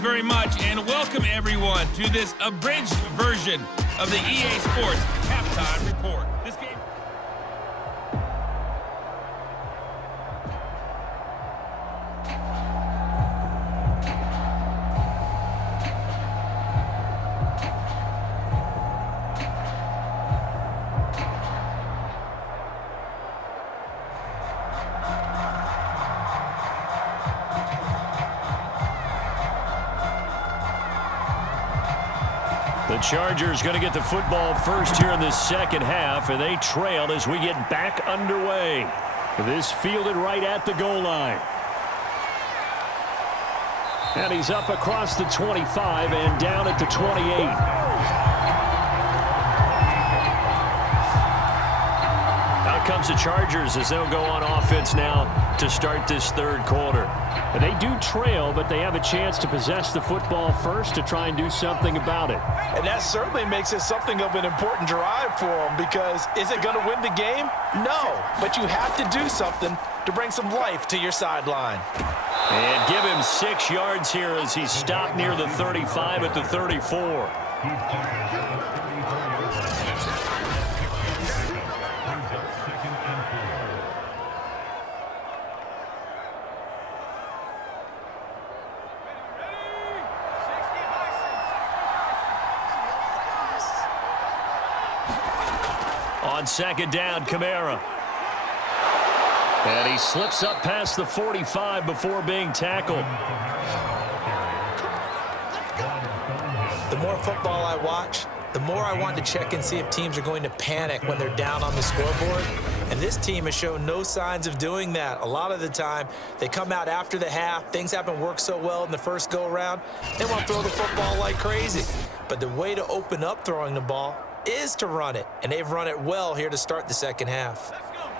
Very much, and welcome everyone to this abridged version of the EA Sports Halftime Report. This game. The Chargers going to get the football first here in the second half, and they trail as we get back underway. This fielded right at the goal line. And he's up across the 25 and down at the 28. Out comes the Chargers as they'll go on offense now to start this third quarter. And they do trail, but they have a chance to possess the football first to try and do something about it. And that certainly makes it something of an important drive for them, because is it going to win the game? No, but you have to do something to bring some life to your sideline. And give him 6 yards here as he's stopped near the 35 at the 34. On second down, Kamara. And he slips up past the 45 before being tackled. The more football I watch, the more I want to check and see if teams are going to panic when they're down on the scoreboard. And this team has shown no signs of doing that. A lot of the time, they come out after the half. Things haven't worked so well in the first go-around. They want to throw the football like crazy. But the way to open up throwing the ball is to run it, and they've run it well here to start the second half.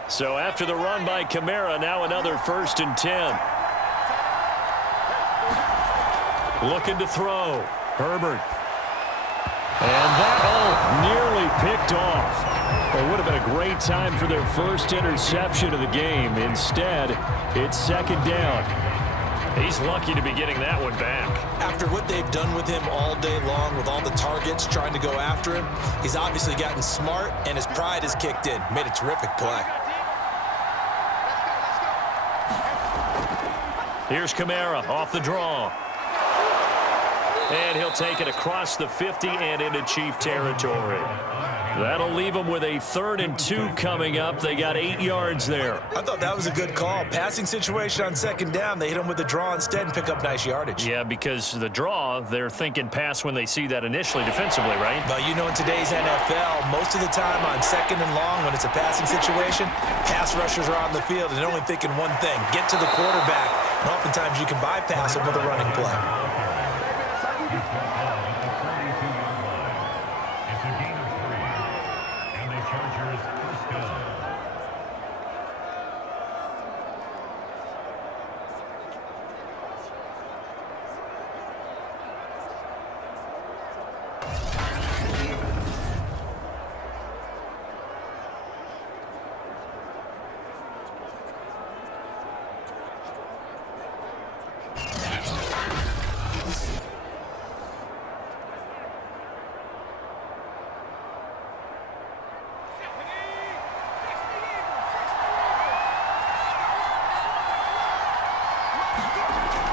So after the run by Kamara, now another 1st and 10. Looking to throw. Herbert. And that nearly picked off. It would have been a great time for their first interception of the game. Instead, it's second down. He's lucky to be getting that one back. After what they've done with him all day long, with all the targets trying to go after him, he's obviously gotten smart, and his pride has kicked in. Made a terrific play. Here's Kamara off the draw. And he'll take it across the 50 and into Chief territory. That'll leave them with a 3rd and 2 coming up. They got 8 yards there. I thought that was a good call. Passing situation on second down. They hit him with the draw instead and pick up nice yardage. Yeah, because the draw, they're thinking pass when they see that initially defensively, right? But you know, in today's NFL, most of the time on second and long, when it's a passing situation, pass rushers are on the field and they're only thinking one thing: get to the quarterback. And oftentimes you can bypass him with a running play.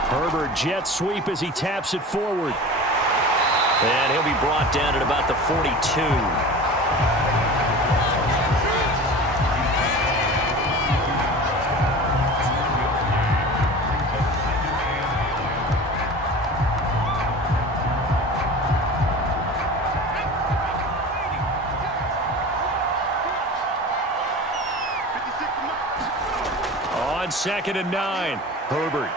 Herbert jet sweep as he taps it forward. And he'll be brought down at about the 42. On 2nd and 9, Herbert.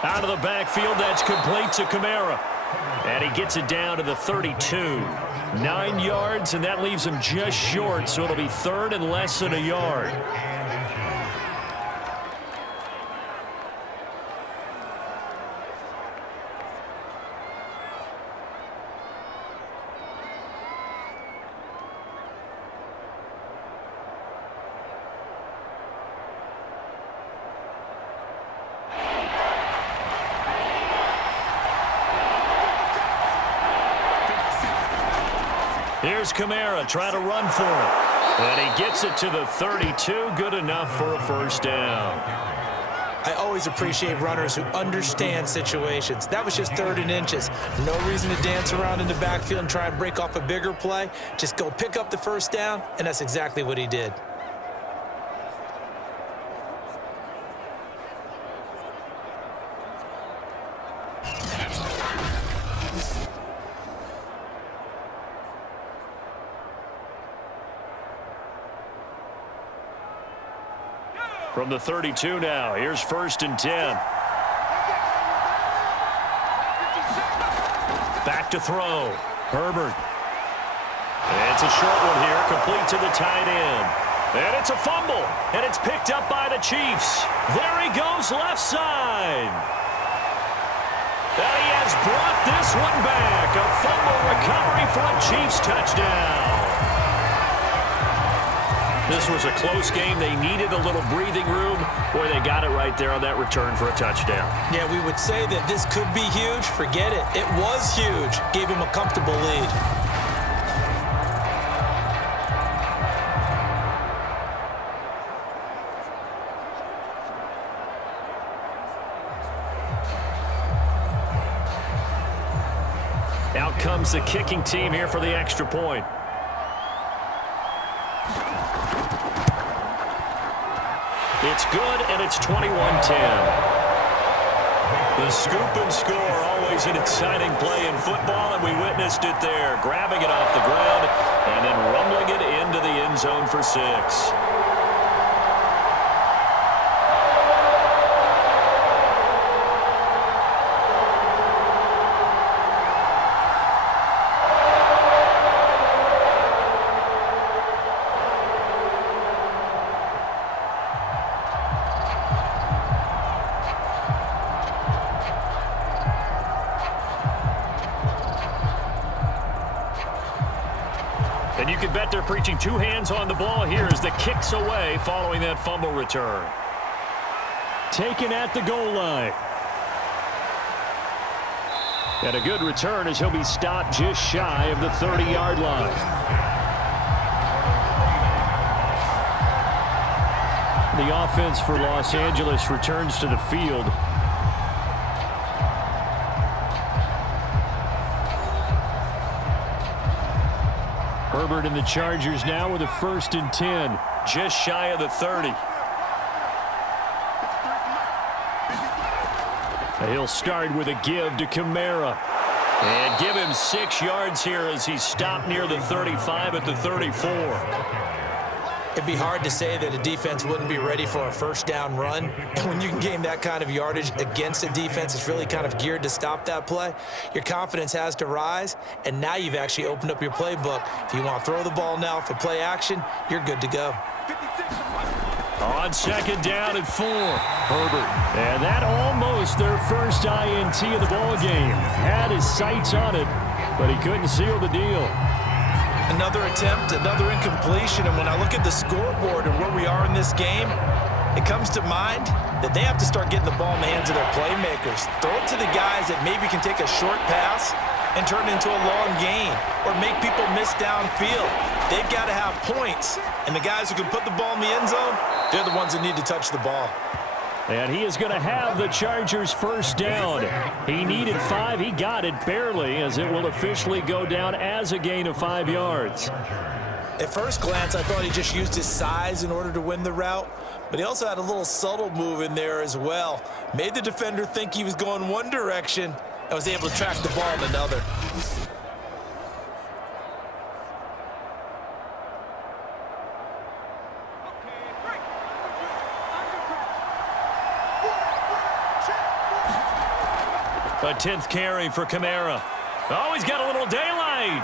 Out of the backfield, that's complete to Kamara. And he gets it down to the 32. 9 yards, and that leaves him just short, so it'll be 3rd and less than a yard. Here's Kamara trying to run for it. And he gets it to the 32. Good enough for a first down. I always appreciate runners who understand situations. That was just 3rd and inches. No reason to dance around in the backfield and try and break off a bigger play. Just go pick up the first down, and that's exactly what he did. From the 32 now, here's 1st and 10. Back to throw. Herbert. It's a short one here, complete to the tight end. And it's a fumble, and it's picked up by the Chiefs. There he goes, left side. And he has brought this one back. A fumble recovery for a Chiefs touchdown. This was a close game. They needed a little breathing room. Boy, they got it right there on that return for a touchdown. Yeah, we would say that this could be huge. Forget it. It was huge. Gave him a comfortable lead. Out comes the kicking team here for the extra point. It's good, and it's 21-10. The scoop and score, always an exciting play in football, and we witnessed it there, grabbing it off the ground and then rumbling it into the end zone for 6. And you can bet they're preaching 2 hands on the ball here as the kick's away following that fumble return. Taken at the goal line. And a good return as he'll be stopped just shy of the 30-yard line. The offense for Los Angeles returns to the field. Herbert and the Chargers now with a 1st and 10. Just shy of the 30. He'll start with a give to Kamara. And give him 6 yards here as he's stopped near the 35 at the 34. It'd be hard to say that a defense wouldn't be ready for a first down run. And when you can gain that kind of yardage against a defense that's really kind of geared to stop that play, your confidence has to rise, and now you've actually opened up your playbook. If you want to throw the ball now for play action, you're good to go. On 2nd down and 4, Herbert. And that almost their first INT of the ball game. Had his sights on it, but he couldn't seal the deal. Another attempt, another incompletion, and when I look at the scoreboard and where we are in this game, it comes to mind that they have to start getting the ball in the hands of their playmakers. Throw it to the guys that maybe can take a short pass and turn it into a long gain or make people miss downfield. They've got to have points, and the guys who can put the ball in the end zone, they're the ones that need to touch the ball. And he is going to have the Chargers first down. He needed 5. He got it barely, as it will officially go down as a gain of 5 yards. At first glance, I thought he just used his size in order to win the route, but he also had a little subtle move in there as well. Made the defender think he was going one direction and was able to track the ball in another. A 10th carry for Kamara. Oh, he's got a little daylight.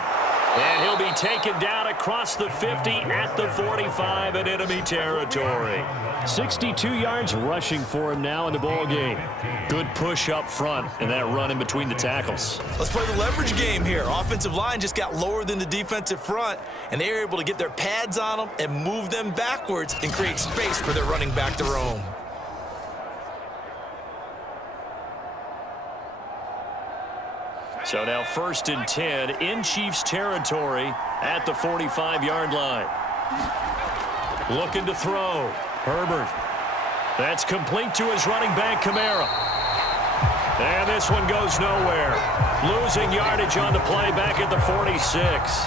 And he'll be taken down across the 50 at the 45 in enemy territory. 62 yards rushing for him now in the ball game. Good push up front and that run in between the tackles. Let's play the leverage game here. Offensive line just got lower than the defensive front, and they were able to get their pads on them and move them backwards and create space for their running back to roam. So now 1st and 10 in Chiefs territory at the 45-yard line. Looking to throw. Herbert. That's complete to his running back, Kamara. And this one goes nowhere. Losing yardage on the play back at the 46.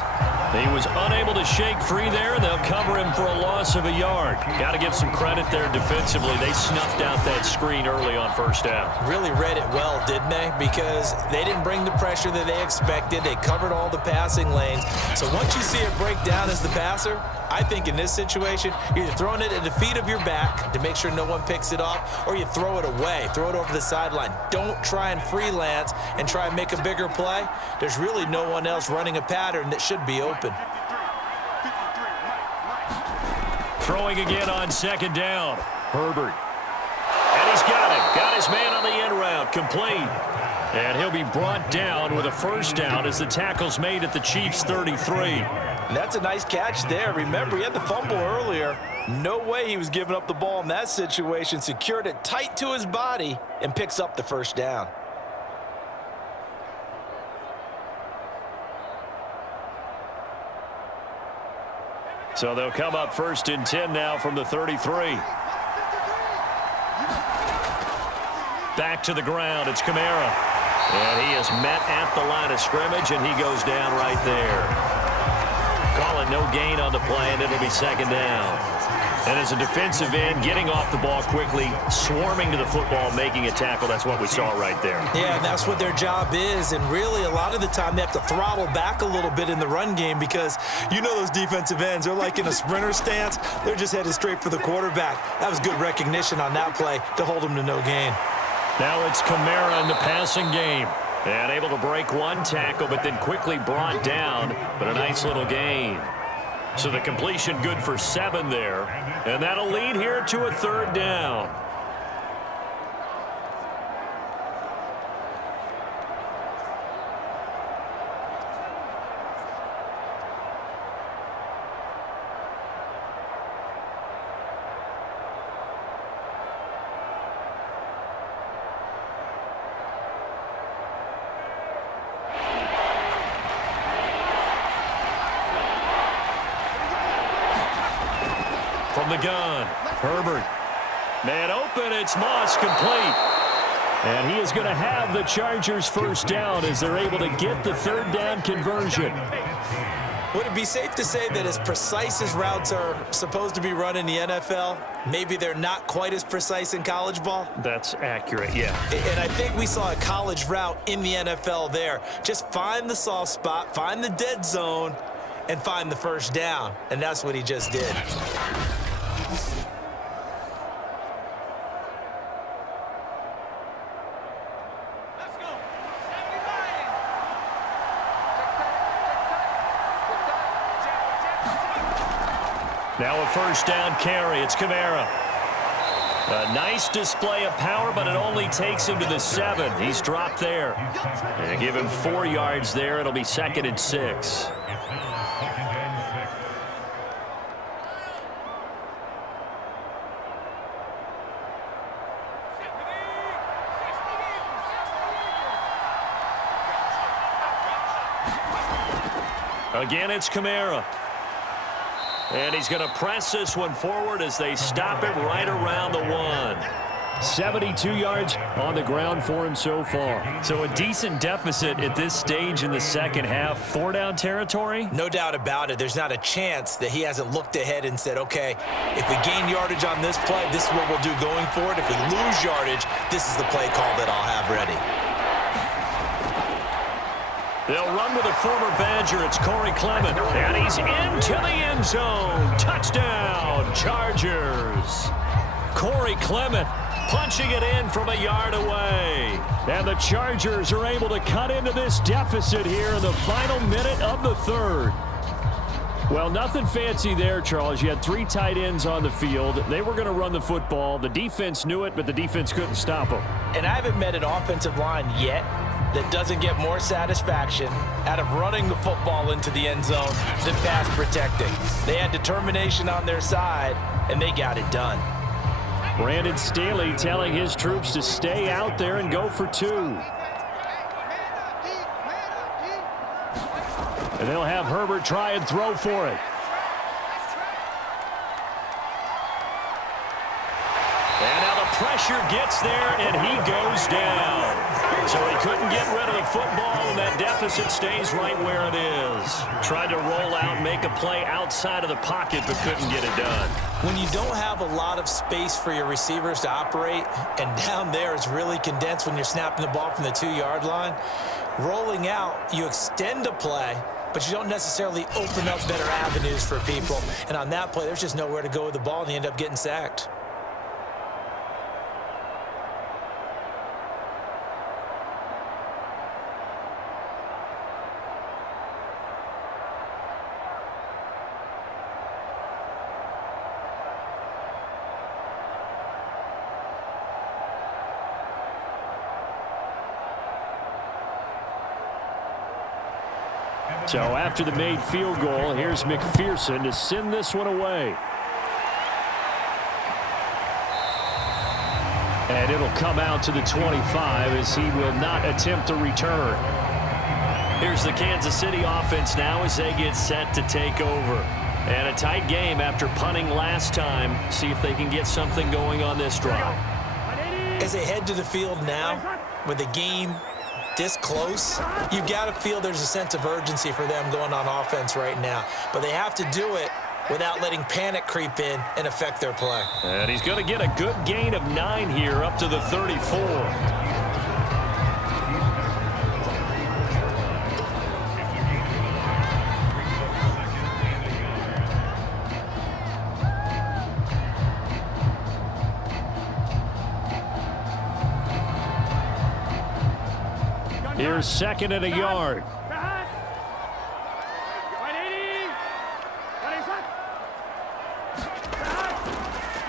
He was unable to shake free there, and they'll cover him for a loss of a yard. Got to give some credit there defensively. They snuffed out that screen early on 1st down. Really read it well, didn't they? Because they didn't bring the pressure that they expected. They covered all the passing lanes. So once you see it break down as the passer, I think in this situation, you're either throwing it at the feet of your back to make sure no one picks it off, or you throw it away, throw it over the sideline. Don't try and freelance and try and make a bigger play. There's really no one else running a pattern that should be open. Throwing again on 2nd down. Herbert. And he's got him. Got his man on the end route. Complete. And he'll be brought down with a 1st down as the tackle's made at the Chiefs' 33. And that's a nice catch there. Remember, he had the fumble earlier. No way he was giving up the ball in that situation. Secured it tight to his body and picks up the 1st down. So they'll come up 1st and 10 now from the 33. Back to the ground. It's Kamara. And he is met at the line of scrimmage, and he goes down right there. Calling no gain on the play, and it'll be 2nd down. And as a defensive end, getting off the ball quickly, swarming to the football, making a tackle, that's what we saw right there. Yeah, and that's what their job is. And really, a lot of the time, they have to throttle back a little bit in the run game because you know those defensive ends, they're like in a sprinter stance. They're just headed straight for the quarterback. That was good recognition on that play to hold them to no gain. Now it's Kamara in the passing game. And able to break one tackle, but then quickly brought down. But a nice little gain. So the completion good for 7 there. And that'll lead here to a 3rd down. From the gun, Herbert. Man open, it's Moss, complete. And he is going to have the Chargers' 1st down as they're able to get the 3rd down conversion. Would it be safe to say that as precise as routes are supposed to be run in the NFL, maybe they're not quite as precise in college ball? That's accurate, yeah. And I think we saw a college route in the NFL there. Just find the soft spot, find the dead zone, and find the 1st down. And that's what he just did. Now a 1st down carry. It's Kamara. A nice display of power, but it only takes him to the 7. He's dropped there. And give him 4 yards there. It'll be 2nd and 6. Again, it's Kamara. And he's going to press this one forward as they stop it right around the 1. 72 yards on the ground for him so far. So a decent deficit at this stage in the 2nd half. 4-down territory? No doubt about it. There's not a chance that he hasn't looked ahead and said, okay, if we gain yardage on this play, this is what we'll do going forward. If we lose yardage, this is the play call that I'll have ready. They'll run with a former Badger. It's Corey Clement. And he's into the end zone. Touchdown, Chargers. Corey Clement punching it in from a yard away. And the Chargers are able to cut into this deficit here in the final minute of the 3rd. Well, nothing fancy there, Charles. You had 3 tight ends on the field. They were going to run the football. The defense knew it, but the defense couldn't stop them. And I haven't met an offensive line yet that doesn't get more satisfaction out of running the football into the end zone than pass protecting. They had determination on their side, and they got it done. Brandon Staley telling his troops to stay out there and go for 2. And they'll have Herbert try and throw for it. And now the pressure gets there, and he goes down. So he couldn't get rid of the football, and that deficit stays right where it is. Tried to roll out, make a play outside of the pocket, but couldn't get it done. When you don't have a lot of space for your receivers to operate, and down there it's really condensed when you're snapping the ball from the 2-yard line, rolling out, you extend a play, but you don't necessarily open up better avenues for people. And on that play, there's just nowhere to go with the ball, and you end up getting sacked. So after the made field goal, here's McPherson to send this one away. And it'll come out to the 25 as he will not attempt a return. Here's the Kansas City offense now as they get set to take over. And a tight game after punting last time. See if they can get something going on this drive. As they head to the field now, with the game this close, you got to feel there's a sense of urgency for them going on offense right now. But they have to do it without letting panic creep in and affect their play. And he's going to get a good gain of 9 here up to the 34. Here's 2nd and a yard.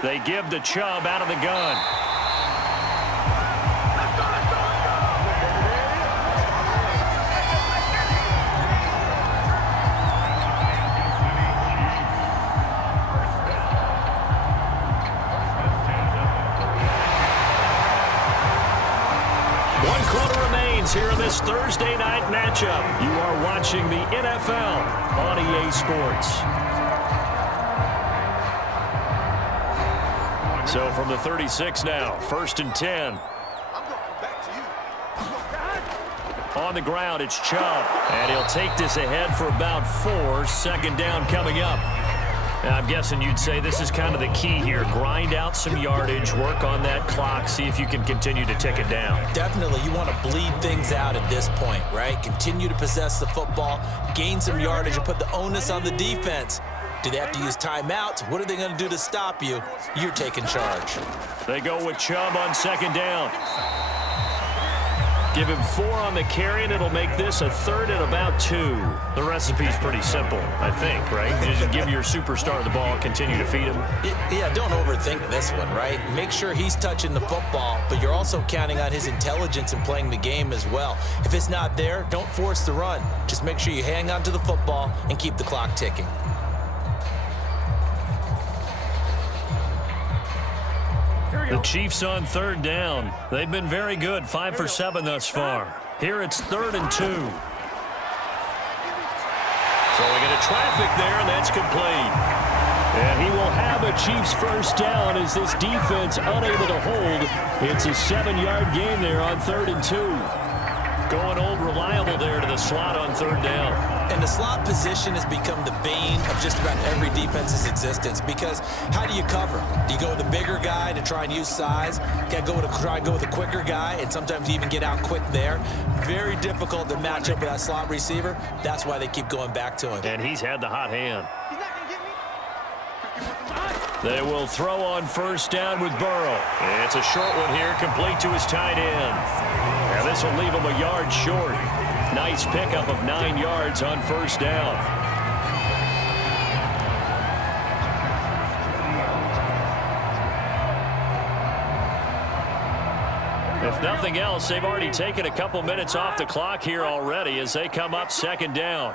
They give to Chubb out of the gun. Here in this Thursday night matchup. You are watching the NFL on EA Sports. So from the 36 now, 1st and 10. On the ground, it's Chubb. And he'll take this ahead for about 4. 2nd down coming up. And I'm guessing you'd say this is kind of the key here. Grind out some yardage, work on that clock, see if you can continue to tick it down. Definitely, you want to bleed things out at this point, right? Continue to possess the football, gain some yardage, and put the onus on the defense. Do they have to use timeouts? What are they going to do to stop you? You're taking charge. They go with Chubb on 2nd down. Give him 4 on the carry, and it'll make this a 3rd and about 2. The recipe's pretty simple, I think, right? You just give your superstar the ball, continue to feed him. Yeah, don't overthink this one, right? Make sure he's touching the football, but you're also counting on his intelligence in playing the game as well. If it's not there, don't force the run. Just make sure you hang on to the football and keep the clock ticking. The Chiefs on 3rd down. They've been very good, 5 for 7 thus far. Here it's 3rd and 2. So we get a traffic there, and that's complete. And he will have a Chiefs 1st down as this defense unable to hold. It's a 7-yard gain there on 3rd and 2. Going old reliable there to the slot on 3rd down. And the slot position has become the bane of just about every defense's existence, because how do you cover? Do you go with a bigger guy to try and use size? Got to try and go with a quicker guy, and sometimes you even get out quick there. Very difficult to match up with that slot receiver. That's why they keep going back to him. And he's had the hot hand. They will throw on 1st down with Burrow. It's a short one here, complete to his tight end. Now this will leave him a yard short. Nice pickup of 9 yards on 1st down. If nothing else, they've already taken a couple minutes off the clock here already as they come up 2nd down.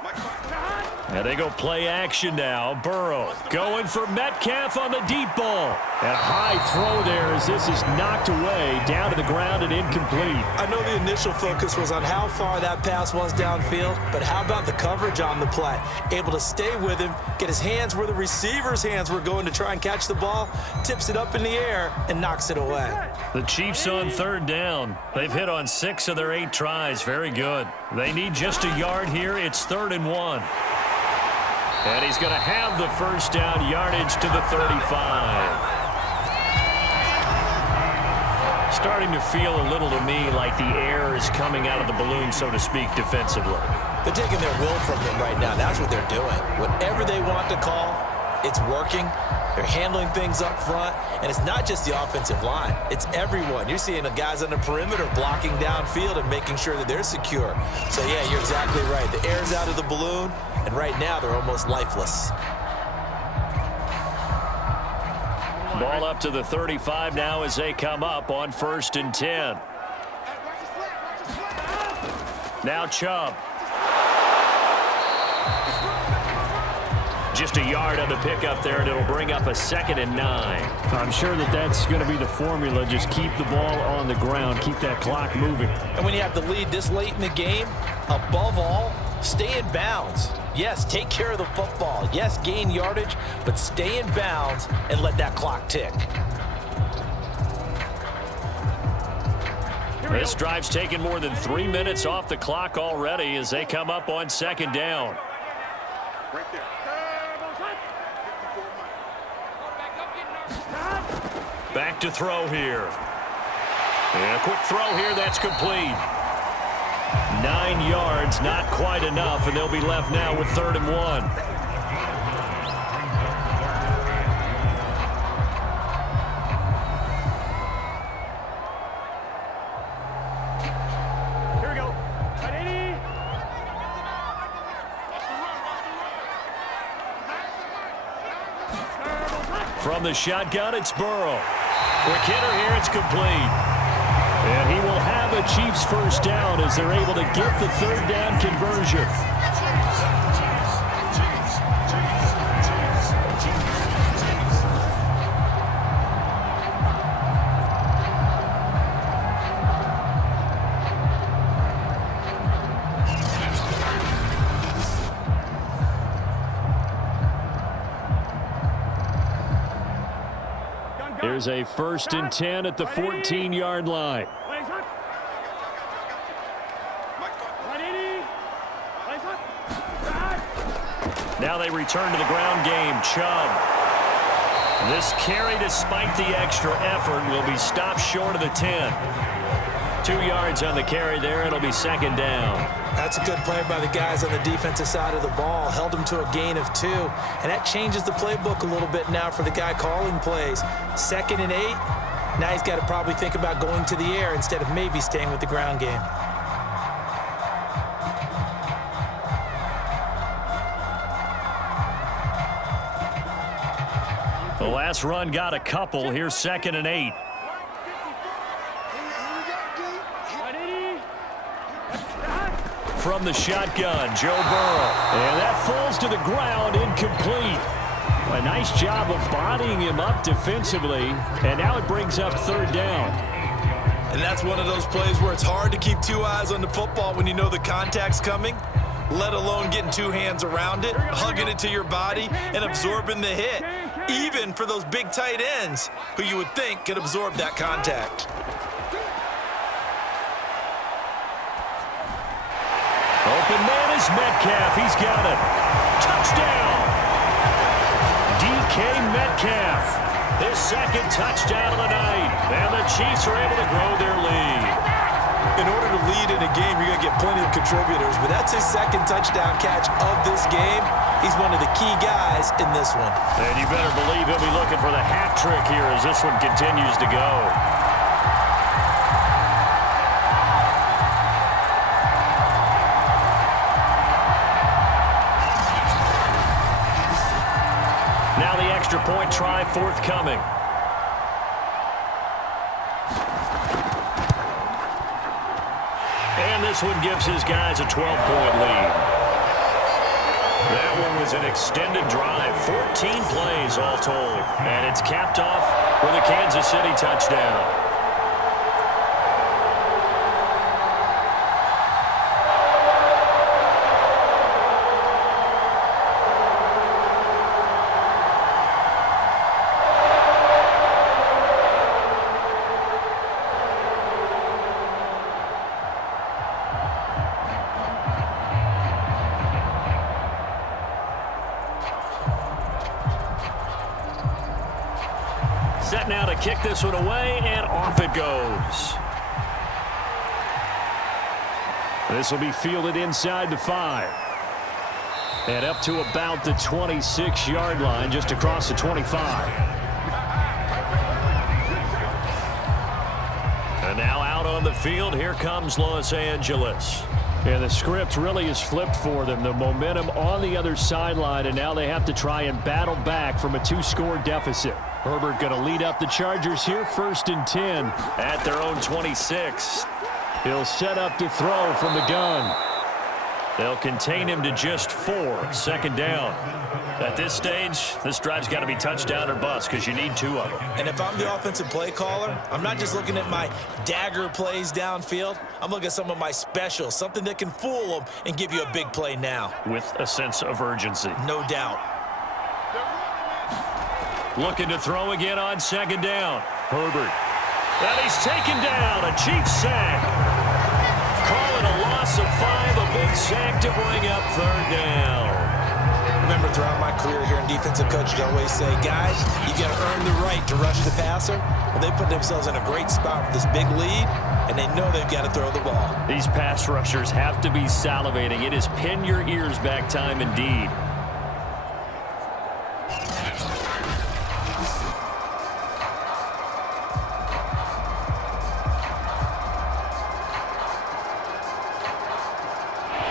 And they go play action now. Burrow going for Metcalf on the deep ball. And high throw there as this is knocked away, down to the ground and incomplete. I know the initial focus was on how far that pass was downfield, but how about the coverage on the play? Able to stay with him, get his hands where the receiver's hands were going to try and catch the ball, tips it up in the air, and knocks it away. The Chiefs on third down. They've hit on 6 of their 8 tries. Very good. They need just a yard here. It's 3rd and 1. And he's going to have the first down, yardage to the 35. Starting to feel a little to me like the air is coming out of the balloon, so to speak, defensively. They're taking their will from them right now. That's what they're doing. Whatever they want to call, it's working. They're handling things up front, and it's not just the offensive line. It's everyone. You're seeing the guys on the perimeter blocking downfield and making sure that they're secure. So, yeah, you're exactly right. The air's out of the balloon, and right now they're almost lifeless. Ball up to the 35 now as they come up on 1st and 10. Now Chubb. Just a yard on the pickup there, and it'll bring up a 2nd and 9. I'm sure that's going to be the formula. Just keep the ball on the ground. Keep that clock moving. And when you have the lead this late in the game, above all, stay in bounds. Yes, take care of the football. Yes, gain yardage, but stay in bounds and let that clock tick. This drive's taken more than 3 minutes off the clock already as they come up on 2nd down. Back to throw here. And a quick throw here, that's complete. 9 yards, not quite enough, and they'll be left now with 3rd and 1. Here we go. From the shotgun, it's Burrow. Quick hitter here, it's complete. And he will have a Chiefs first down as they're able to get the 3rd down conversion. Here's a 1st and 10 at the 14-yard line. Now they return to the ground game. Chubb. This carry, despite the extra effort, will be stopped short of the 10. 2 yards on the carry there. It'll be 2nd down. That's a good play by the guys on the defensive side of the ball. Held them to a gain of 2. And that changes the playbook a little bit now for the guy calling plays. 2nd and 8. Now he's got to probably think about going to the air instead of maybe staying with the ground game. The last run got a couple. Here's 2nd and 8. From the shotgun, Joe Burrow. And that falls to the ground, incomplete. A nice job of bodying him up defensively. And now it brings up 3rd down. And that's one of those plays where it's hard to keep 2 eyes on the football when you know the contact's coming, let alone getting 2 hands around it, hugging it to your body, and absorbing the hit. Even for those big tight ends who you would think could absorb that contact. Open man is Metcalf. He's got it. Touchdown. DK Metcalf. His 2nd touchdown of the night. And the Chiefs are able to grow their lead. In order to lead in a game, you're going to get plenty of contributors, but that's his 2nd touchdown catch of this game. He's one of the key guys in this one. And you better believe he'll be looking for the hat trick here as this one continues to go. Now the extra point try forthcoming. And this one gives his guys a 12-point lead. That one was an extended drive, 14 plays all told. And it's capped off with a Kansas City touchdown. Set now to kick this one away, and off it goes. This will be fielded inside the 5. And up to about the 26-yard line, just across the 25. And now out on the field, here comes Los Angeles. And the script really is flipped for them. The momentum on the other sideline, and now they have to try and battle back from a 2-score deficit. Herbert going to lead up the Chargers here, 1st and 10 at their own 26. He'll set up to throw from the gun. They'll contain him to just 4, 2nd down. At this stage, this drive's got to be touchdown or bust because you need 2 of them. And if I'm the offensive play caller, I'm not just looking at my dagger plays downfield. I'm looking at some of my specials, something that can fool them and give you a big play now. With a sense of urgency. No doubt. Looking to throw again on 2nd down. Herbert. And he's taken down. A Chiefs sack. Call it a loss of 5. A big sack to bring up 3rd down. Remember, throughout my career here in defensive coaches, I always say, guys, you got to earn the right to rush the passer. Well, they put themselves in a great spot with this big lead, and they know they've got to throw the ball. These pass rushers have to be salivating. It is pin your ears back time indeed.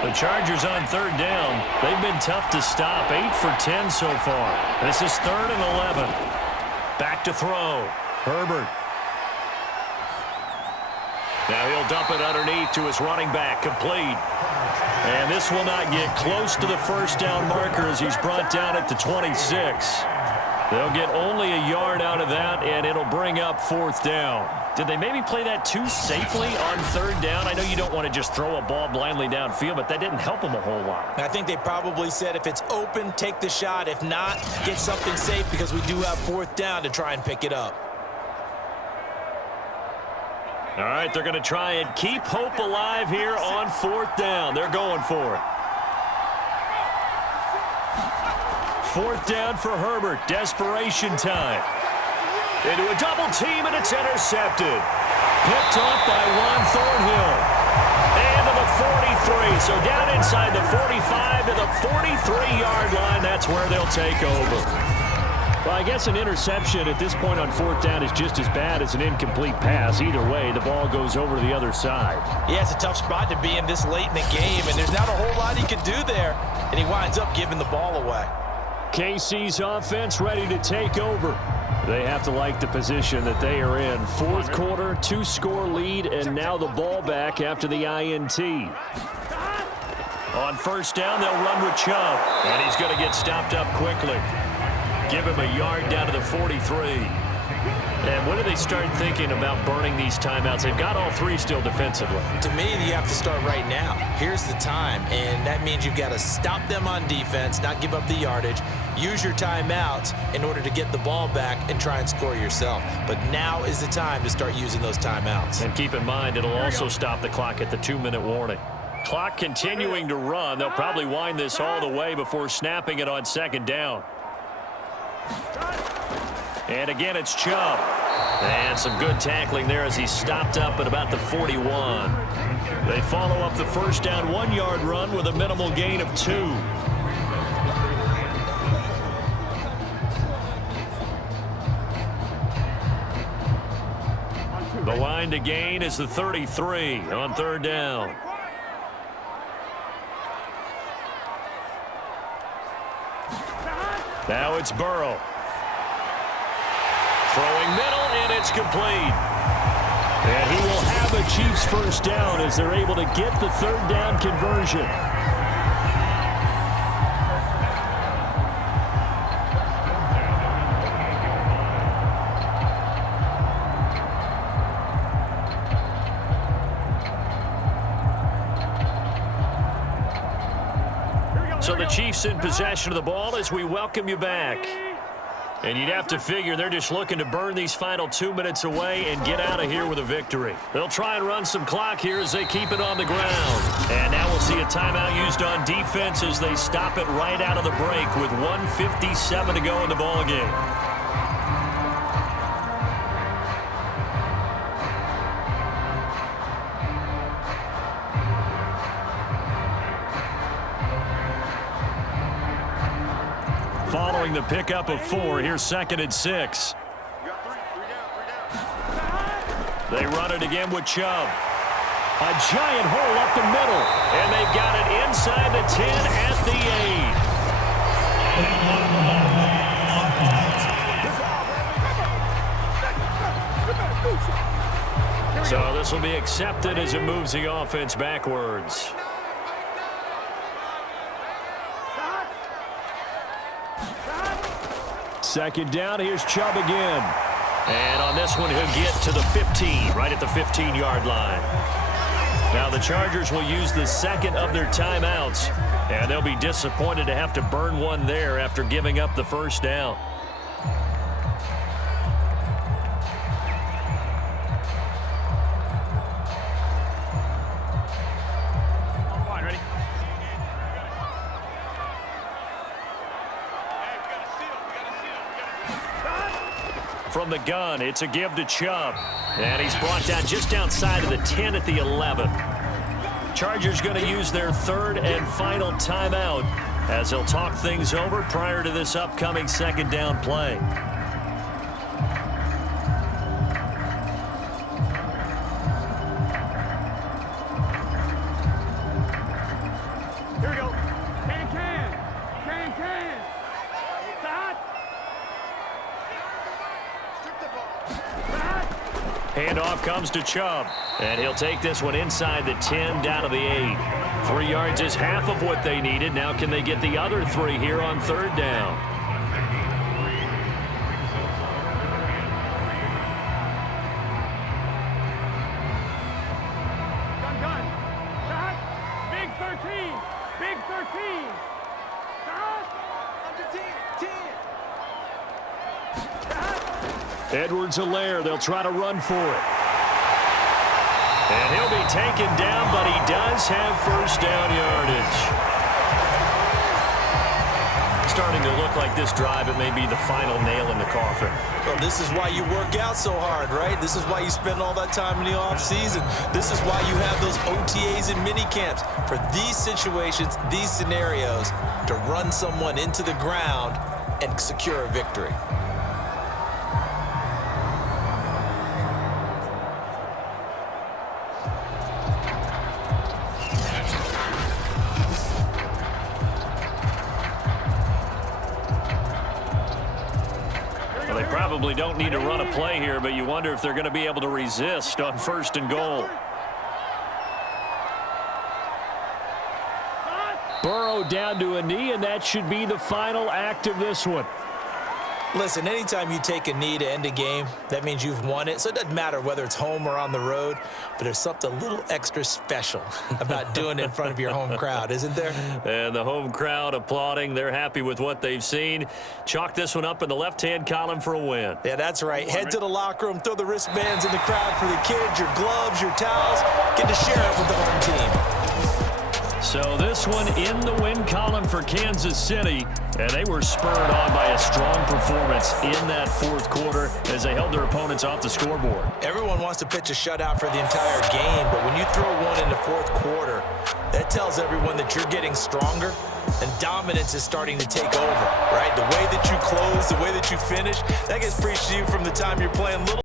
The Chargers on 3rd down. They've been tough to stop. 8 for 10 so far. This is 3rd and 11. Back to throw. Herbert. Now he'll dump it underneath to his running back. Complete. And this will not get close to the 1st down marker as he's brought down at the 26. They'll get only a yard out of that, and it'll bring up 4th down. Did they maybe play that too safely on 3rd down? I know you don't want to just throw a ball blindly downfield, but that didn't help them a whole lot. I think they probably said if it's open, take the shot. If not, get something safe because we do have 4th down to try and pick it up. All right, they're going to try and keep hope alive here on 4th down. They're going for it. 4th down for Herbert. Desperation time. Into a double team, and it's intercepted. Picked off by Juan Thornhill. And to the 43. So down inside the 45 to the 43-yard line. That's where they'll take over. Well, I guess an interception at this point on 4th down is just as bad as an incomplete pass. Either way, the ball goes over to the other side. Yeah, it's a tough spot to be in this late in the game, and there's not a whole lot he can do there. And he winds up giving the ball away. KC's offense ready to take over. They have to like the position that they are in. 4th quarter, 2-score lead, and now the ball back after the INT. On 1st down, they'll run with Chubb, and he's going to get stopped up quickly. Give him a yard down to the 43. And when do they start thinking about burning these timeouts? They've got all 3 still defensively. To me, you have to start right now. Here's the time, and that means you've got to stop them on defense, not give up the yardage, use your timeouts in order to get the ball back and try and score yourself. But now is the time to start using those timeouts. And keep in mind, it'll also stop the clock at the 2-minute warning. Clock continuing to run. They'll probably wind this all the way before snapping it on 2nd down. And again, it's Chubb. And some good tackling there as he's stopped up at about the 41. They follow up the 1st down 1-yard run with a minimal gain of 2. The line to gain is the 33 on 3rd down. Now it's Burrow. Throwing middle, and it's complete. And he will have a Chiefs 1st down as they're able to get the 3rd down conversion. So the Chiefs in possession of the ball as we welcome you back. And you'd have to figure they're just looking to burn these final 2 minutes away and get out of here with a victory. They'll try and run some clock here as they keep it on the ground. And now we'll see a timeout used on defense as they stop it right out of the break with 1:57 to go in the ballgame. Following the pickup of 4, here's 2nd and 6. They run it again with Chubb. A giant hole up the middle, and they've got it inside the 10 at the 8. So this will be accepted as it moves the offense backwards. Second down, here's Chubb again. And on this one, he'll get to the 15, right at the 15-yard line. Now the Chargers will use the second of their timeouts, and they'll be disappointed to have to burn one there after giving up the first down. From the gun, it's a give to Chubb. And he's brought down just outside of the 10 at the 11. Chargers going to use their third and final timeout as they'll talk things over prior to this upcoming second down play. Here we go. Can. Handoff comes to Chubb, and he'll take this one inside the 10 down to the 8. 3 yards is half of what they needed. Now can they get the other 3 here on third down? Gun. Shot. Big 13. Big 13. Shot. Under 10. Edwards-Helaire, they'll try to run for it. And he'll be taken down, but he does have first down yardage. Starting to look like this drive, it may be the final nail in the coffin. Well, this is why you work out so hard, right? This is why you spend all that time in the offseason. This is why you have those OTAs and mini camps. For these situations, these scenarios, to run someone into the ground and secure a victory. Well, they probably don't need to run a play here, but you wonder if they're going to be able to resist on first and goal. Burrow down to a knee, and that should be the final act of this one. Listen, anytime you take a knee to end a game, that means you've won it. So it doesn't matter whether it's home or on the road, but there's something a little extra special about doing it in front of your home crowd, isn't there? And the home crowd applauding. They're happy with what they've seen. Chalk this one up in the left-hand column for a win. Yeah, that's right. Head to the locker room, throw the wristbands in the crowd for the kids, your gloves, your towels. Get to share it with the home team. So this one in the win column for Kansas City, and they were spurred on by a strong performance in that fourth quarter as they held their opponents off the scoreboard. Everyone wants to pitch a shutout for the entire game, but when you throw one in the fourth quarter, that tells everyone that you're getting stronger and dominance is starting to take over, right? The way that you close, the way that you finish, that gets preached to you from the time you're playing little.